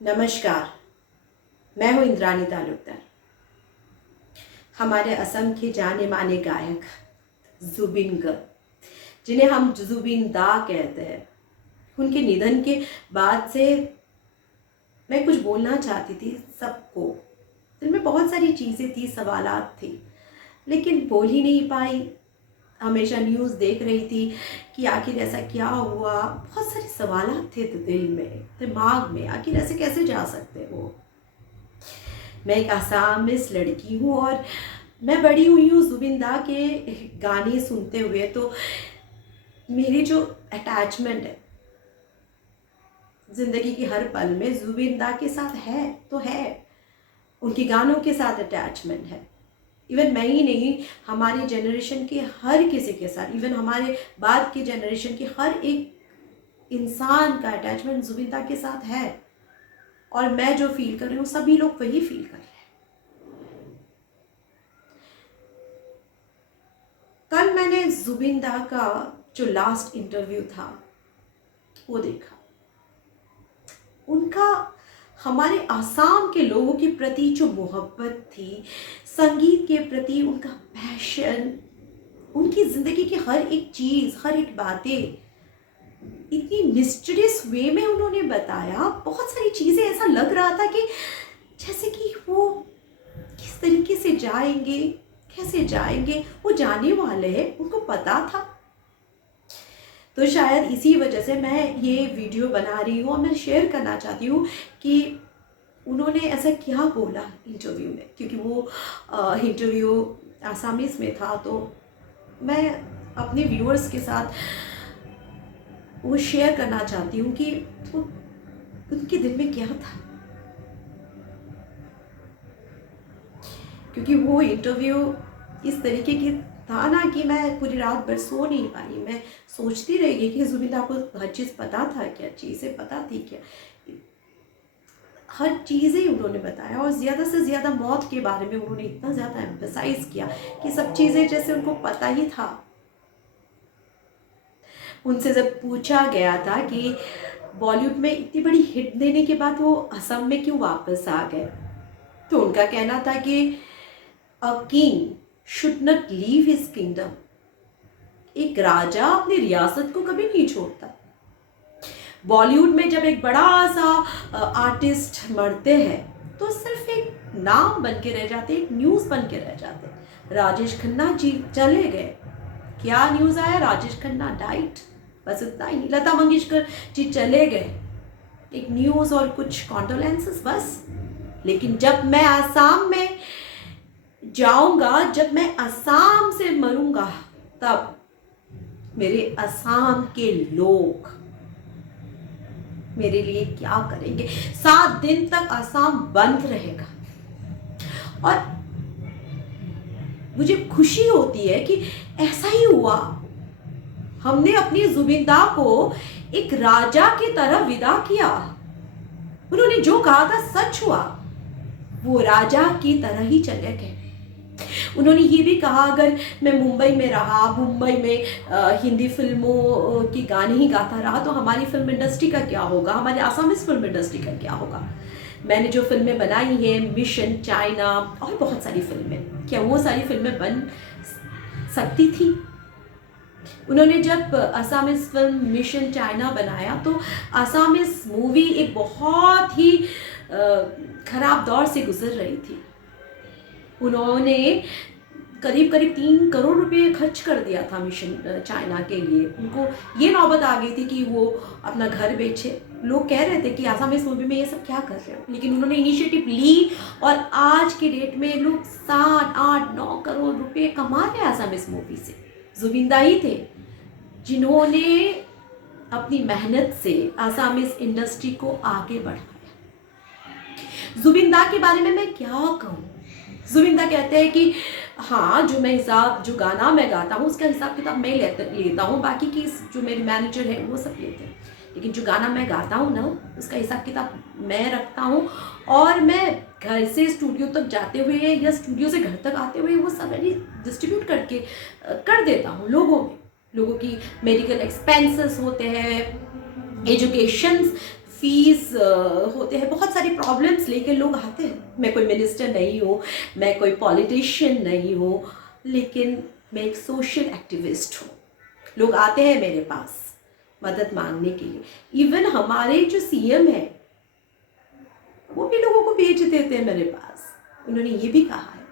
नमस्कार। मैं हूँ इंद्रानी तालुकदार। हमारे असम के जाने माने गायक जुबिन गर्ग, जिन्हें हम जुबिन दा कहते हैं, उनके निधन के बाद से मैं कुछ बोलना चाहती थी सबको। दिल में बहुत सारी चीज़ें थी, सवालात थे, लेकिन बोल ही नहीं पाई। हमेशा न्यूज़ देख रही थी कि आखिर ऐसा क्या हुआ। बहुत सारे सवालात थे दिल में, दिमाग में, आखिर ऐसे कैसे जा सकते वो। मैं एक आसामिस लड़की हूँ और मैं बड़ी हुई हूँ जुबिन दा के गाने सुनते हुए। तो मेरी जो अटैचमेंट है ज़िंदगी की हर पल में जुबिन दा के साथ है तो है, उनके गानों के साथ अटैचमेंट है। इवन मैं ही नहीं, हमारी जनरेशन के हर किसी के साथ, इवन हमारे बाद की जनरेशन के हर एक इंसान का अटैचमेंट जुबिन दा के साथ है। और मैं जो फील कर रही हूँ सभी लोग वही फील कर रहे हैं। कल मैंने जुबिन दा का जो लास्ट इंटरव्यू था वो देखा। उनका हमारे आसाम के लोगों के प्रति जो मोहब्बत थी, संगीत के प्रति उनका पैशन, उनकी ज़िंदगी की हर एक चीज़, हर एक बातें इतनी मिस्टीरियस वे में उन्होंने बताया। बहुत सारी चीज़ें ऐसा लग रहा था कि जैसे कि वो किस तरीके से जाएंगे, कैसे जाएंगे, वो जाने वाले हैं, उनको पता था। तो शायद इसी वजह से मैं ये वीडियो बना रही हूँ और मैं शेयर करना चाहती हूँ कि उन्होंने ऐसा क्या बोला इंटरव्यू में, क्योंकि वो इंटरव्यू आसामीज़ में था। तो मैं अपने व्यूअर्स के साथ वो शेयर करना चाहती हूँ कि वो उनके दिल में क्या था, क्योंकि वो इंटरव्यू इस तरीके की था ना कि मैं पूरी रात भर सो नहीं पाई। मैं सोचती रह गई कि जुबिन दा को हर चीज़ पता था क्या, चीज़ें पता थी क्या, हर चीज़ें उन्होंने बताया। और ज़्यादा से ज़्यादा मौत के बारे में उन्होंने इतना ज़्यादा एम्फसाइज किया कि सब चीज़ें जैसे उनको पता ही था। उनसे जब पूछा गया था कि बॉलीवुड में इतनी बड़ी हिट देने के बाद वो असम में क्यों वापस आ गए, तो उनका कहना था कि a king should not leave his kingdom. एक राजा अपनी रियासत को कभी नहीं छोड़ता। बॉलीवुड में जब एक बड़ा सा आर्टिस्ट मरते हैं तो सिर्फ एक नाम बन के रह जाते, एक न्यूज़ बन के रह जाते। राजेश खन्ना जी चले गए, क्या न्यूज़ आया, राजेश खन्ना डाइट, बस इतना ही। लता मंगेशकर जी चले गए, एक न्यूज़ और कुछ कॉन्डोलेंसेस बस। लेकिन जब मैं आसाम में जाऊंगा, जब मैं असम से मरूंगा, तब मेरे असम के लोग मेरे लिए क्या करेंगे। 7 दिन तक असम बंद रहेगा। और मुझे खुशी होती है कि ऐसा ही हुआ। हमने अपनी जुबिन दा को एक राजा की तरह विदा किया। उन्होंने जो कहा था सच हुआ, वो राजा की तरह ही चले गए। उन्होंने ये भी कहा, अगर मैं मुंबई में रहा, मुंबई में हिंदी फिल्मों के गाने ही गाता रहा, तो हमारी फिल्म इंडस्ट्री का क्या होगा, हमारे आसामीज फिल्म इंडस्ट्री का क्या होगा। मैंने जो फिल्में बनाई हैं, मिशन चाइना और बहुत सारी फिल्में, क्या वो सारी फिल्में बन सकती थी? उन्होंने जब आसामीज फिल्म मिशन चाइना बनाया तो आसामीज मूवी एक बहुत ही खराब दौर से गुजर रही थी। उन्होंने करीब करीब 3 करोड़ रुपए खर्च कर दिया था मिशन चाइना के लिए। उनको ये नौबत आ गई थी कि वो अपना घर बेचे। लोग कह रहे थे कि आसामीज मूवी में ये सब क्या कर रहे हो, लेकिन उन्होंने इनिशिएटिव ली और आज के डेट में लोग 7, 8, 9 करोड़ रुपए कमा रहे हैं आसामीज मूवी से। जुबिन दा ही थे जिन्होंने अपनी मेहनत से आसामीज इंडस्ट्री को आगे बढ़ाया। जुबिन दा के बारे में मैं क्या कहूँ। जुबिन दा कहते हैं कि हाँ, जो गाना मैं गाता हूँ उसका हिसाब किताब मैं लेता हूँ, बाकी की जो मेरे मैनेजर है वो सब लेते हैं, लेकिन जो गाना मैं गाता हूँ ना उसका हिसाब किताब मैं रखता हूँ। और मैं घर से स्टूडियो तक जाते हुए या स्टूडियो से घर तक आते हुए वो सब डिस्ट्रीब्यूट करके कर देता हूँ लोगों की मेडिकल एक्सपेंसेस होते हैं, एजुकेशन फीस होते हैं, बहुत सारी प्रॉब्लम्स लेके लोग आते हैं। मैं कोई मिनिस्टर नहीं हूँ, मैं कोई पॉलिटिशियन नहीं हूँ, लेकिन मैं एक सोशल एक्टिविस्ट हूँ। लोग आते हैं मेरे पास मदद मांगने के लिए। इवन हमारे जो सीएम है वो भी लोगों को भेज देते हैं मेरे पास। उन्होंने ये भी कहा है।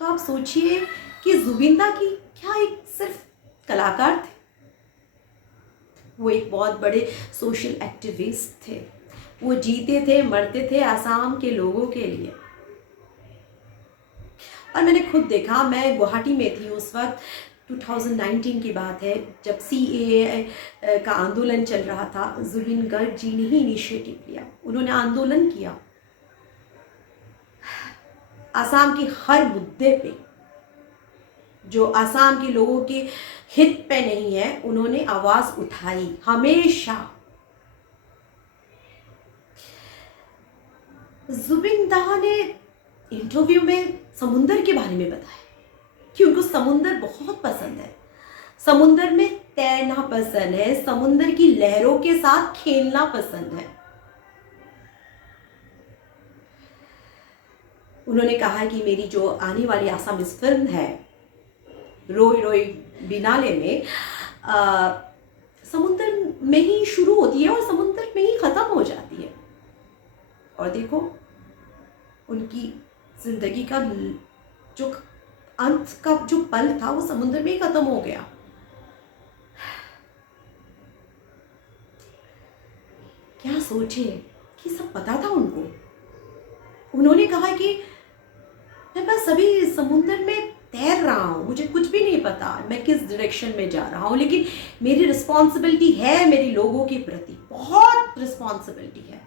तो आप सोचिए कि जुबिंदा की क्या एक सिर्फ कलाकार थे, वो एक बहुत बड़े सोशल एक्टिविस्ट थे। वो जीते थे मरते थे आसाम के लोगों के लिए। और मैंने खुद देखा, मैं गुवाहाटी में थी उस वक्त, 2019 की बात है, जब CAA का आंदोलन चल रहा था। जुबिन गर्ग जी ने ही इनिशिएटिव लिया, उन्होंने आंदोलन किया आसाम के हर मुद्दे पे जो आसाम के लोगों के हित पे नहीं है, उन्होंने आवाज उठाई हमेशा। जुबिंदा ने इंटरव्यू में समुंदर के बारे में बताया कि उनको समुंदर बहुत पसंद है, समुंदर में तैरना पसंद है, समुंदर की लहरों के साथ खेलना पसंद है। उन्होंने कहा कि मेरी जो आने वाली आसामीज फिल्म है रोई रोई बिनाले में समुंदर में ही शुरू होती है और समुंदर में ही खत्म हो जाती है। और देखो उनकी जिंदगी का जो अंत का जो पल था वो समुंदर में ही खत्म हो गया। क्या सोचे कि सब पता था उनको। उन्होंने कहा कि मैं बस अभी समुंदर में तैर रहा हूँ, मुझे कुछ भी नहीं पता मैं किस डायरेक्शन में जा रहा हूँ, लेकिन मेरी रिस्पॉन्सिबिलिटी है मेरे लोगों के प्रति, बहुत रिस्पॉन्सिबिलिटी है।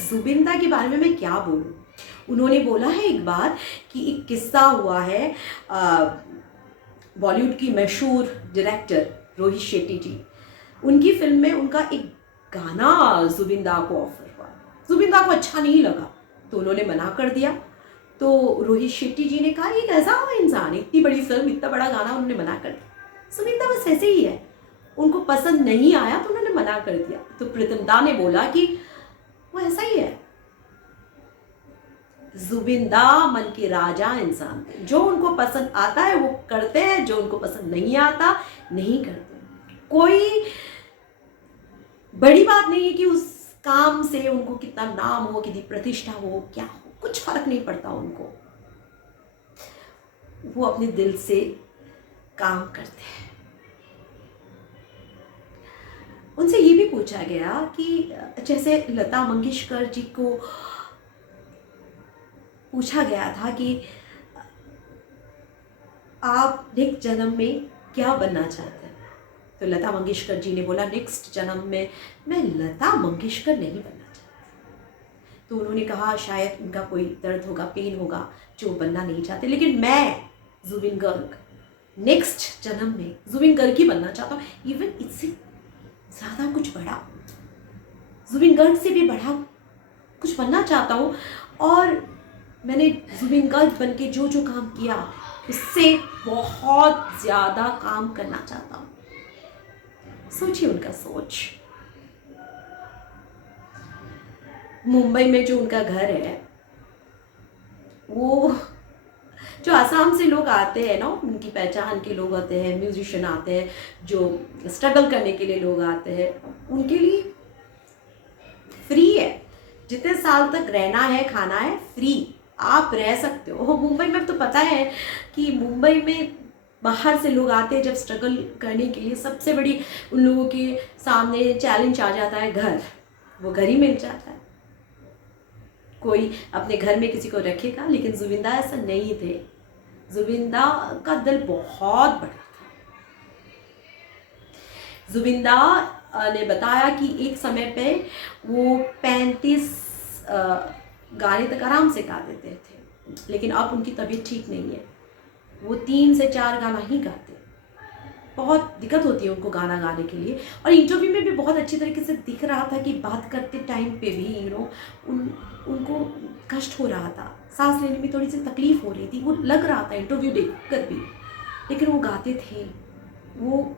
जुबिंदा के बारे में मैं क्या बोलूँ। उन्होंने बोला है एक बार कि एक किस्सा हुआ है, बॉलीवुड की मशहूर डायरेक्टर रोहित शेट्टी जी, उनकी फिल्म में उनका एक गाना जुबिंदा को ऑफर हुआ। जुबिंदा को अच्छा नहीं लगा तो उन्होंने मना कर दिया। तो रोहित शेट्टी जी ने कहा ये कैसा इंसान, इतनी बड़ी फिल्म इतना बड़ा गाना उन्होंने मना कर दिया। जुबिंदा बस ऐसे ही है, उनको पसंद नहीं आया तो उन्होंने मना कर दिया। तो प्रीतम दा ने बोला कि वो ऐसा ही है। जुबिंदा मन के राजा इंसान थे, जो उनको पसंद आता है वो करते हैं, जो उनको पसंद नहीं आता नहीं करते। कोई बड़ी बात नहीं है कि उस काम से उनको कितना नाम हो, कितनी प्रतिष्ठा हो, क्या हो, कुछ फर्क नहीं पड़ता उनको। वो अपने दिल से काम करते हैं। उनसे ये भी पूछा गया कि जैसे लता मंगेशकर जी को पूछा गया था कि आप नेक्स्ट जन्म में क्या बनना चाहते हैं, तो लता मंगेशकर जी ने बोला नेक्स्ट जन्म में मैं लता मंगेशकर नहीं बनना चाहती। तो उन्होंने कहा शायद उनका कोई दर्द होगा, पेन होगा जो बनना नहीं चाहते, लेकिन मैं जुबिन गर्ग नेक्स्ट जन्म में जुबिन गर्ग ही बनना चाहता हूँ। इवन इससे ज़्यादा कुछ बड़ा, जुबिन गर्ग से भी बड़ा कुछ बनना चाहता हूँ। और मैंने जुबिन गर्ग बन के जो जो काम किया उससे बहुत ज़्यादा काम करना चाहता हूँ। सोचिए उनका सोच। मुंबई में जो उनका घर है, वो जो आसाम से लोग आते हैं ना, उनकी पहचान के लोग आते हैं, म्यूजिशियन आते हैं, जो स्ट्रगल करने के लिए लोग आते हैं, उनके लिए फ्री है। जितने साल तक रहना है, खाना है, फ्री, आप रह सकते हो। मुंबई में तो पता है कि मुंबई में बाहर से लोग आते हैं जब स्ट्रगल करने के लिए, सबसे बड़ी उन लोगों के सामने चैलेंज आ जाता है घर, वो घर ही मिल जाता है। कोई अपने घर में किसी को रखेगा, लेकिन जुबिंदा ऐसा नहीं थे। जुबिंदा का दिल बहुत बड़ा था। जुबिंदा ने बताया कि एक समय पे वो 35 गाने तक आराम से गा देते थे, लेकिन अब उनकी तबीयत ठीक नहीं है, वो 3 से 4 गाना ही गाते। बहुत दिक्कत होती है उनको गाना गाने के लिए। और इंटरव्यू में भी बहुत अच्छी तरीके से दिख रहा था कि बात करते टाइम पे भी उनको कष्ट हो रहा था, सांस लेने में थोड़ी सी तकलीफ हो रही थी, वो लग रहा था इंटरव्यू देखकर भी, लेकिन वो गाते थे, वो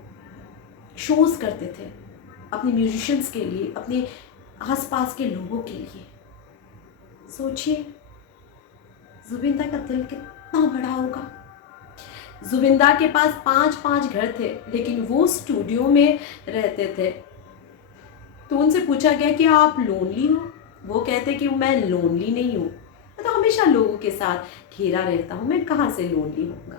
शोज़ करते थे अपने म्यूजिशियंस के लिए, अपने आसपास के लोगों के लिए। सोचिए जुबिंदा का दिल कितना बड़ा होगा। जुबिंदा के पास 5-5 घर थे, लेकिन वो स्टूडियो में रहते थे। तो उनसे पूछा गया कि आप लोनली हो? वो कहते कि मैं लोनली नहीं हूँ, मैं तो हमेशा लोगों के साथ घिरा रहता हूँ, मैं कहाँ से लोनली होऊंगा।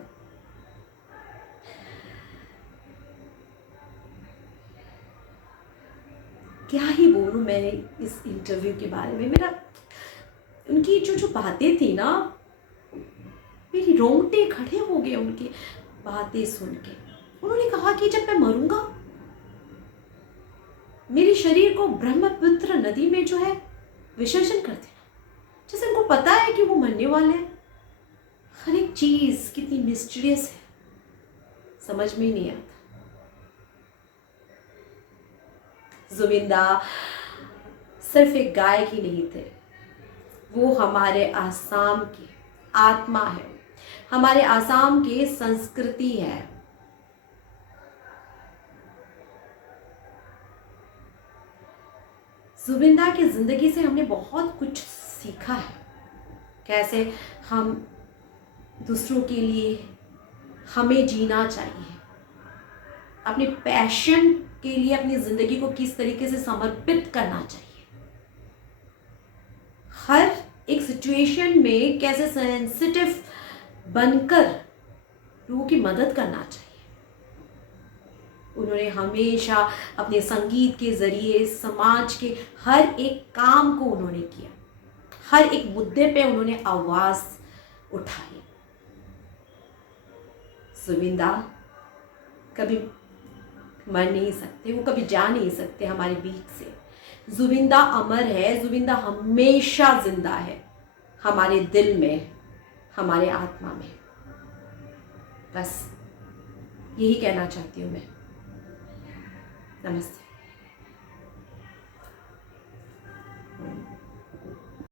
क्या ही बोलूँ मैं इस इंटरव्यू के बारे में। मेरा उनकी जो बातें थी ना, मेरी रोंगटे खड़े हो गए उनकी बातें सुन के। उन्होंने कहा कि जब मैं मरूंगा, मेरे शरीर को ब्रह्मपुत्र नदी में जो है विसर्जन कर देना। जैसे उनको पता है कि वो मरने वाले हैं। हर एक चीज कितनी मिस्टीरियस है, समझ में ही नहीं आता। जुबिंदा सिर्फ एक गायक ही नहीं थे, वो हमारे आसाम की आत्मा है, हमारे आसाम की संस्कृति है। जुबिंदा की जिंदगी से हमने बहुत कुछ सीखा है, कैसे हम दूसरों के लिए हमें जीना चाहिए, अपने पैशन के लिए अपनी जिंदगी को किस तरीके से समर्पित करना चाहिए, हर एक सिचुएशन में कैसे सेंसिटिव बनकर लोगों की मदद करना चाहिए। उन्होंने हमेशा अपने संगीत के जरिए समाज के हर एक काम को उन्होंने किया, हर एक मुद्दे पे उन्होंने आवाज उठाई। जुबिंदा कभी मर नहीं सकते, वो कभी जा नहीं सकते हमारे बीच से। जुबिंदा अमर है, जुबिंदा हमेशा जिंदा है हमारे दिल में, हमारे आत्मा में। बस यही कहना चाहती हूँ मैं। नमस्ते।